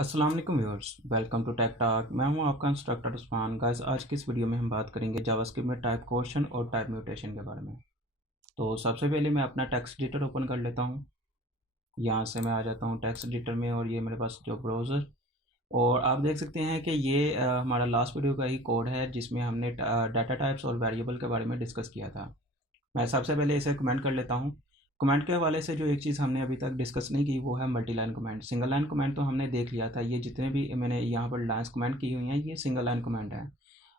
अस्सलाम वालेकुम viewers, welcome to Tech Talk. मैं हूं आपका इंस्ट्रक्टर उस्मान। गाइस, आज की इस वीडियो में हम बात करेंगे जावास्क्रिप्ट में टाइप क्वेश्चन और टाइप म्यूटेशन के बारे में। तो सबसे पहले मैं अपना टेक्स्ट एडिटर ओपन कर लेता हूं। यहां से मैं आ जाता हूं टेक्स्ट एडिटर में और ये मेरे पास जो ब्राउज़र, और आप देख सकते हैं कि ये हमारा लास्ट वीडियो का ही कोड है जिसमें हमने डाटा टाइप्स और वेरिएबल के बारे में डिस्कस किया था। मैं सबसे पहले इसे कमेंट कर लेता हूँ। कमेंट के हवाले से जो एक चीज़ हमने अभी तक डिस्कस नहीं की वो है multi line comment. Single line comment तो हमने देख लिया था। ये जितने भी मैंने यहाँ पर लाइन्स कमेंट की हुई हैं ये सिंगल लाइन कमेंट है।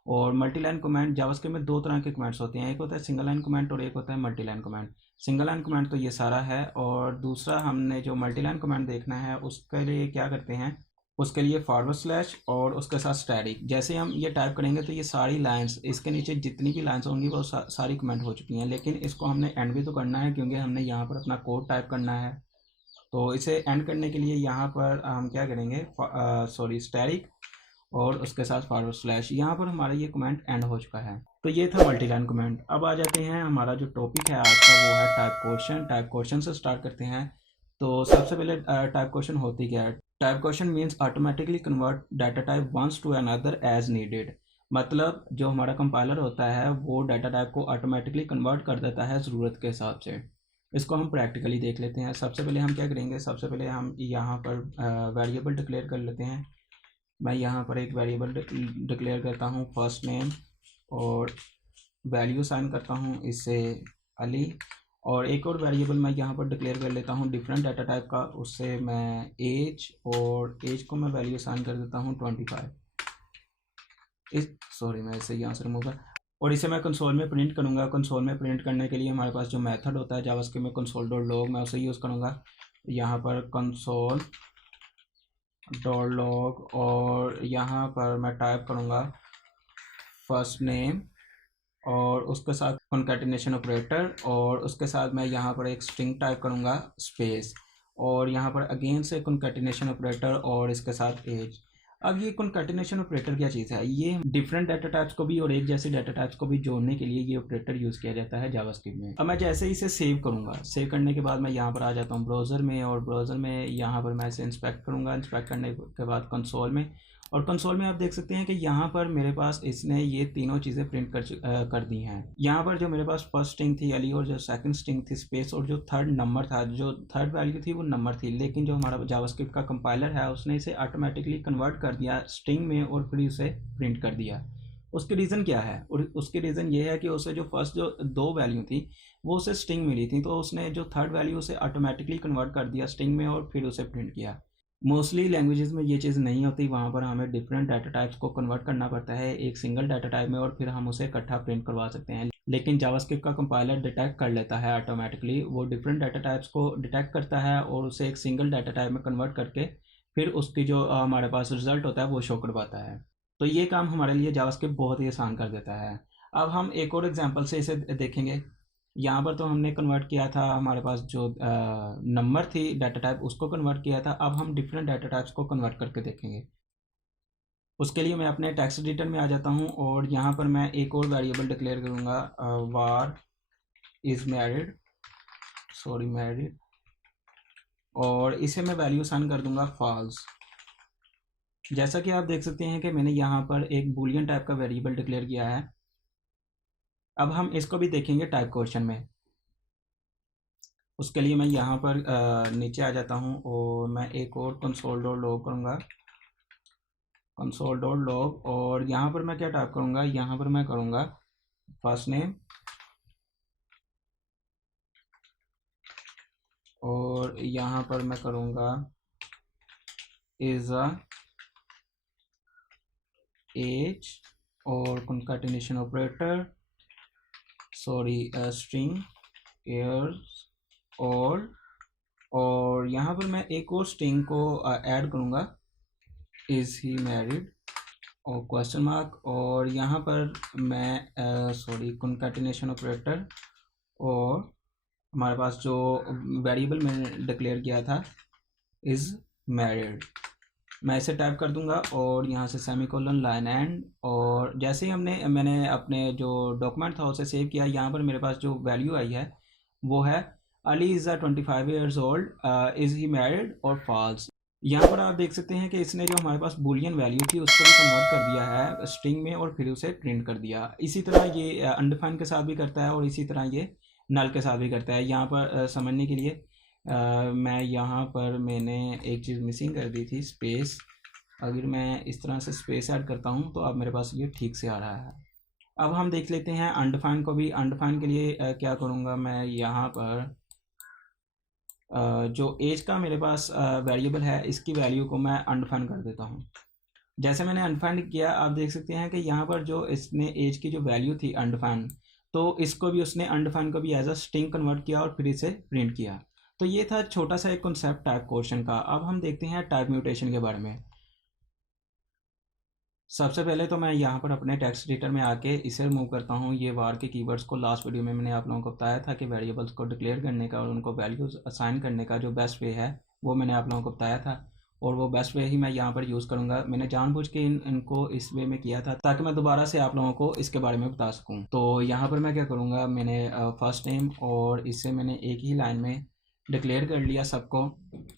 और मल्टी लाइन कमेंट जावास्क्रिप्ट में दो तरह के कमेंट्स होते हैं, एक होता है सिंगल लाइन कमेंट और एक होता है multi line comment. Single line comment तो ये सारा है, और दूसरा हमने जो मल्टी लाइन कमेंट देखना है उसके लिए क्या करते हैं, उसके लिए फॉरवर्ड स्लैश और उसके साथ स्टैटिक। जैसे हम ये टाइप करेंगे तो ये सारी लाइंस, इसके नीचे जितनी भी लाइंस होंगी वो सारी कमेंट हो चुकी हैं, लेकिन इसको हमने एंड भी तो करना है क्योंकि हमने यहाँ पर अपना कोड टाइप करना है। तो इसे एंड करने के लिए यहाँ पर हम क्या करेंगे, स्टैटिक और उसके साथ फॉरवर्ड स्लैश। यहाँ पर हमारा ये कमेंट एंड हो चुका है। तो ये था मल्टी लाइन कमेंट। अब आ जाते हैं, हमारा जो टॉपिक है आज का वो है टाइप क्वेश्चन। टाइप क्वेश्चन से स्टार्ट करते हैं। तो सबसे पहले टाइप क्वेश्चन होती क्या है। Type question means automatically convert data type ones to another as needed. मतलब जो हमारा कंपाइलर होता है वो डाटा टाइप को ऑटोमेटिकली कन्वर्ट कर देता है ज़रूरत के हिसाब से। इसको हम प्रैक्टिकली देख लेते हैं। सबसे पहले हम क्या करेंगे, सबसे पहले हम यहाँ पर वेरिएबल डिक्लेयर कर लेते हैं। मैं यहाँ पर एक वेरिएबल डिक्लेयर करता हूँ फर्स्ट नेम, और वैल्यू साइन करता हूँ इससे अली। और एक और वेरिएबल मैं यहाँ पर डिक्लेयर कर लेता हूँ डिफरेंट डाटा टाइप का, उससे मैं एज, और एज को मैं वैल्यू साइन कर देता हूँ 25। मैं इसे यहाँ से रिमूव कर, और इसे मैं कंसोल में प्रिंट करूँगा। कंसोल में प्रिंट करने के लिए हमारे पास जो मेथड होता है जावास्क्रिप्ट में कंसोल डॉट लॉग, मैं उसे यूज़ करूँगा। यहाँ पर कंसोल डॉट लॉग, और यहाँ पर मैं टाइप करूँगा फर्स्ट नेम और उसके साथ कॉन्कैटिनेशन ऑपरेटर, और उसके साथ मैं यहाँ पर एक स्ट्रिंग टाइप करूँगा स्पेस, और यहाँ पर अगेन से कॉन्कैटिनेशन ऑपरेटर और इसके साथ एज। अब ये कॉन्कैटिनेशन ऑपरेटर क्या चीज़ है, ये डिफरेंट डाटा टाइप्स को भी और एक जैसे डाटा टाइप्स को भी जोड़ने के लिए ये ऑपरेटर यूज़ किया जाता है जावास्क्रिप्ट में। अब मैं जैसे इसे सेव करूँगा, सेव करने के बाद मैं यहाँ पर आ जाता हूँ ब्राउज़र में, और ब्राउज़र में यहाँ पर मैं इसे इंस्पेक्ट करूँगा। इंस्पेक्ट करने के बाद कंसोल में, और कंसोल में आप देख सकते हैं कि यहाँ पर मेरे पास इसने ये तीनों चीज़ें प्रिंट कर दी हैं। यहाँ पर जो मेरे पास फर्स्ट स्ट्रिंग थी अली, और जो सेकंड स्ट्रिंग थी स्पेस, और जो थर्ड नंबर था, जो थर्ड वैल्यू थी वो नंबर थी, लेकिन जो हमारा जावास्क्रिप्ट का कंपाइलर है उसने इसे ऑटोमेटिकली कन्वर्ट कर दिया स्ट्रिंग में और फिर उसे प्रिंट कर दिया। उसके रीज़न क्या है, और उसके रीज़न ये है कि उसे जो फर्स्ट जो दो वैल्यू थी वो उसे स्ट्रिंग मिली थी, तो उसने जो थर्ड वैल्यू उसे ऑटोमेटिकली कन्वर्ट कर दिया स्ट्रिंग में और फिर उसे प्रिंट किया। मोस्टली लैंग्वेजेस में ये चीज़ नहीं होती, वहाँ पर हमें डिफरेंट डाटा टाइप्स को कन्वर्ट करना पड़ता है एक सिंगल डाटा टाइप में, और फिर हम उसे इकट्ठा प्रिंट करवा सकते हैं। लेकिन जावास्क्रिप्ट का कंपाइलर डिटेक्ट कर लेता है ऑटोमेटिकली, वो डिफरेंट डाटा टाइप्स को डिटेक्ट करता है और उसे एक सिंगल डाटा टाइप में कन्वर्ट करके फिर उसकी जो हमारे पास रिजल्ट होता है वो शो करवाता है। तो ये काम हमारे लिए जावास्क्रिप्ट बहुत ही आसान कर देता है। अब हम एक और एग्जांपल से इसे देखेंगे। यहाँ पर तो हमने कन्वर्ट किया था, हमारे पास जो नंबर थी डाटा टाइप उसको कन्वर्ट किया था। अब हम डिफरेंट डाटा टाइप्स को कन्वर्ट करके देखेंगे। उसके लिए मैं अपने टेक्स्ट एडिटर में आ जाता हूँ, और यहाँ पर मैं एक और वेरिएबल डिक्लेयर करूँगा वार इज़ मैरिड, और इसे मैं वैल्यू साइन कर दूँगा फॉल्स। जैसा कि आप देख सकते हैं कि मैंने यहाँ पर एक बूलियन टाइप का वेरिएबल डिक्लेयर किया है। अब हम इसको भी देखेंगे टाइप क्वेश्चन में। उसके लिए मैं यहाँ पर नीचे आ जाता हूँ, और मैं एक और कंसोल डॉट लॉग करूँगा, कंसोल डॉट लॉग, और यहाँ पर मैं क्या टाइप करूँगा, यहाँ पर मैं करूँगा फर्स्ट नेम, और यहाँ पर मैं करूँगा इज़ एज, और कॉन्कैटिनेशन ऑपरेटर, स्ट्रिंग एयर्स, और यहाँ पर मैं एक और स्ट्रिंग को ऐड करूँगा इज़ ही मैरिड, और क्वेश्चन मार्क, और यहाँ पर मैं कॉन्कैटिनेशन ऑपरेटर, और हमारे पास जो वेरिएबल मैंने डिक्लेयर किया था इज़ मैरिड, मैं इसे टाइप कर दूंगा, और यहाँ से सेमीकोलन लाइन एंड। और जैसे ही मैंने अपने जो डॉक्यूमेंट था उसे सेव किया, यहाँ पर मेरे पास जो वैल्यू आई है वो है Ali is 25 years old, is he married और फॉल्स। यहाँ पर आप देख सकते हैं कि इसने जो हमारे पास बूलियन वैल्यू थी उसको भी कन्वर्ट कर दिया है स्ट्रिंग में और फिर उसे प्रिंट कर दिया। इसी तरह ये अनडिफाइन के साथ भी करता है और इसी तरह ये नल के साथ भी करता है। यहाँ पर समझने के लिए मैं यहाँ पर मैंने एक चीज़ मिसिंग कर दी थी, स्पेस। अगर मैं इस तरह से स्पेस ऐड करता हूँ तो अब मेरे पास ये ठीक से आ रहा है। अब हम देख लेते हैं अनडिफाइन को भी। अनडिफाइन के लिए क्या करूँगा, मैं यहाँ पर जो एज का मेरे पास वेरिएबल है इसकी वैल्यू को मैं अनडिफाइन कर देता हूँ। जैसे मैंने अनडिफाइन किया आप देख सकते हैं कि यहाँ पर जो इसने एज की जो वैल्यू थी अनडिफाइन, तो इसको भी उसने अनडिफाइन को भी एज अ स्ट्रिंग कन्वर्ट किया और फिर इसे प्रिंट किया। तो ये था छोटा सा एक कॉन्सेप्ट टाइप क्वेश्चन का। अब हम देखते हैं टाइप म्यूटेशन के बारे में। सबसे पहले तो मैं यहाँ पर अपने टेक्स्ट एडिटर में आके इसे रिमूव करता हूँ। ये वार के कीवर्ड्स को लास्ट वीडियो में मैंने आप लोगों को बताया था कि वेरिएबल्स को डिक्लेयर करने का और उनको वैल्यूज़ असाइन करने का जो बेस्ट वे है वो मैंने आप लोगों को बताया था, और वो बेस्ट वे ही मैं यहाँ पर यूज़ करूँगा। मैंने जानबूझ के इनको इस वे में किया था ताकि मैं दोबारा से आप लोगों को इसके बारे में बता सकूँ। तो यहाँ पर मैं क्या करूँगा, मैंने फर्स्ट नेम और इससे मैंने एक ही लाइन में डिक्लेयर कर लिया सबको,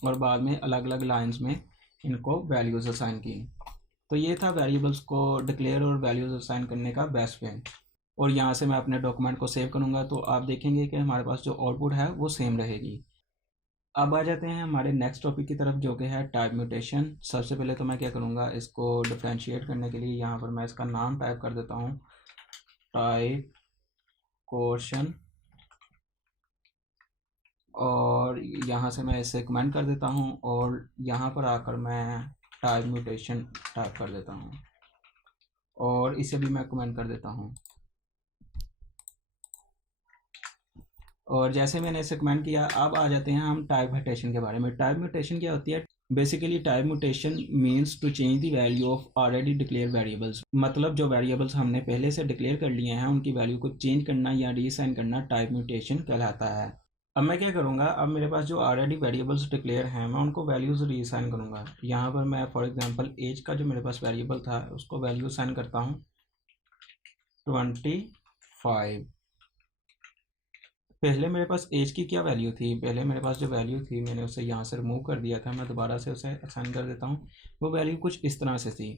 और बाद में अलग अलग लाइन्स में इनको वैल्यूज़ असाइन की। तो ये था वेरिएबल्स को डिक्लेयर और वैल्यूज़ असाइन करने का बेस्ट वे। और यहाँ से मैं अपने डॉक्यूमेंट को सेव करूँगा तो आप देखेंगे कि हमारे पास जो आउटपुट है वो सेम रहेगी। अब आ जाते हैं हमारे नेक्स्ट टॉपिक की तरफ जो कि है टाइप म्यूटेशन। सबसे पहले तो मैं क्या करूँगा, इसको डिफ्रेंशिएट करने के लिए यहाँ पर मैं इसका नाम टाइप कर देता हूँ, टाइप क्वेश्चन, और यहाँ से मैं इसे कमेंट कर देता हूँ और यहाँ पर आकर मैं टाइप म्यूटेशन टाइप कर देता हूँ और इसे भी मैं कमेंट कर देता हूँ। और जैसे मैंने इसे कमेंट किया, अब आ जाते हैं हम टाइप म्यूटेशन के बारे में। टाइप म्यूटेशन क्या होती है? Basically type mutation means to change the value of already declare variables. मतलब जो वेरिएबल्स हमने पहले से डिक्लेयर कर लिए हैं उनकी वैल्यू को चेंज करना या रीअसाइन करना टाइप म्यूटेशन कहलाता है। अब मैं क्या करूँगा, अब मेरे पास जो ऑलरेडी वेरिएबल्स डिक्लेयर हैं मैं उनको वैल्यूज़ रीअसाइन करूँगा। यहाँ पर मैं फॉर एग्जांपल एज का जो मेरे पास वेरिएबल था उसको वैल्यू असाइन करता हूँ 25। पहले मेरे पास एज की क्या वैल्यू थी, पहले मेरे पास जो वैल्यू थी मैंने उसे यहाँ से रिमूव कर दिया था, मैं दोबारा से उसे असाइन कर देता हूँ। वो वैल्यू कुछ इस तरह से थी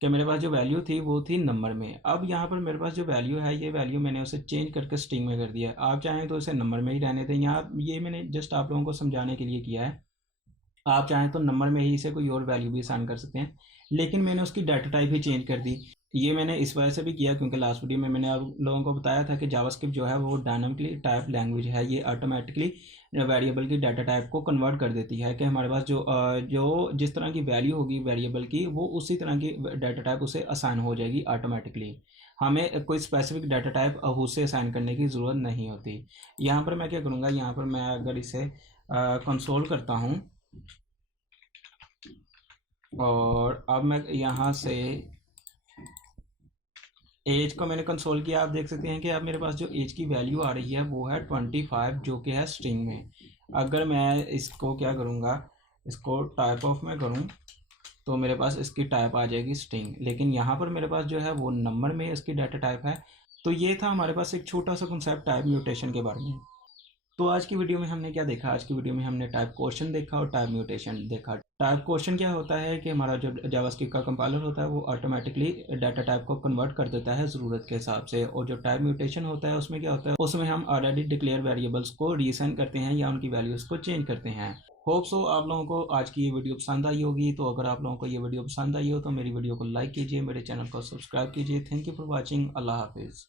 कि मेरे पास जो वैल्यू थी वो थी नंबर में। अब यहाँ पर मेरे पास जो वैल्यू है ये वैल्यू मैंने उसे चेंज करके स्ट्रिंग में कर दिया है। आप चाहें तो इसे नंबर में ही रहने दें, यहाँ ये मैंने जस्ट आप लोगों को समझाने के लिए किया है। आप चाहें तो नंबर में ही इसे कोई और वैल्यू भी असाइन कर सकते हैं, लेकिन मैंने उसकी डाटा टाइप ही चेंज कर दी। ये मैंने इस वजह से भी किया क्योंकि लास्ट वीडियो में मैंने आप लोगों को बताया था कि जावास्क्रिप्ट जो है वो डायनामिकली टाइप लैंग्वेज है। ये ऑटोमेटिकली वेरिएबल की डाटा टाइप को कन्वर्ट कर देती है कि हमारे पास जो जिस तरह की वैल्यू होगी वेरिएबल की वो उसी तरह की डाटा टाइप उसे असाइन हो जाएगी ऑटोमेटिकली। हमें कोई स्पेसिफिक डाटा टाइप उसे असाइन करने की ज़रूरत नहीं होती। यहाँ पर मैं क्या करूँगा, यहाँ पर मैं अगर इसे कंसोल करता हूँ और अब मैं यहाँ से एज को मैंने कंसोल किया, आप देख सकते हैं कि अब मेरे पास जो एज की वैल्यू आ रही है वो है 25 जो कि है स्ट्रिंग में। अगर मैं इसको क्या करूँगा, इसको टाइप ऑफ में करूँ तो मेरे पास इसकी टाइप आ जाएगी स्ट्रिंग, लेकिन यहाँ पर मेरे पास जो है वो नंबर में इसकी डाटा टाइप है। तो ये था हमारे पास एक छोटा सा कंसेप्ट टाइप म्यूटेशन के बारे में। तो आज की वीडियो में हमने क्या देखा, आज की वीडियो में हमने टाइप क्वेश्चन देखा और टाइप म्यूटेशन देखा। टाइप क्वेश्चन क्या होता है कि हमारा जो जावास्क्रिप्ट का कंपाइलर होता है वो ऑटोमेटिकली डाटा टाइप को कन्वर्ट कर देता है ज़रूरत के हिसाब से। और जो टाइप म्यूटेशन होता है उसमें क्या होता है, उसमें हम ऑलरेडी डिक्लेयर वेरिएबल्स को रीअसाइन करते हैं या उनकी वैल्यूज़ को चेंज करते हैं। होप सो आप लोगों को आज की ये वीडियो पसंद आई होगी। तो अगर आप लोगों को ये वीडियो पसंद आई हो तो मेरी वीडियो को लाइक कीजिए, मेरे चैनल को सब्सक्राइब कीजिए। Thank you for watching. अल्लाह हाफिज़।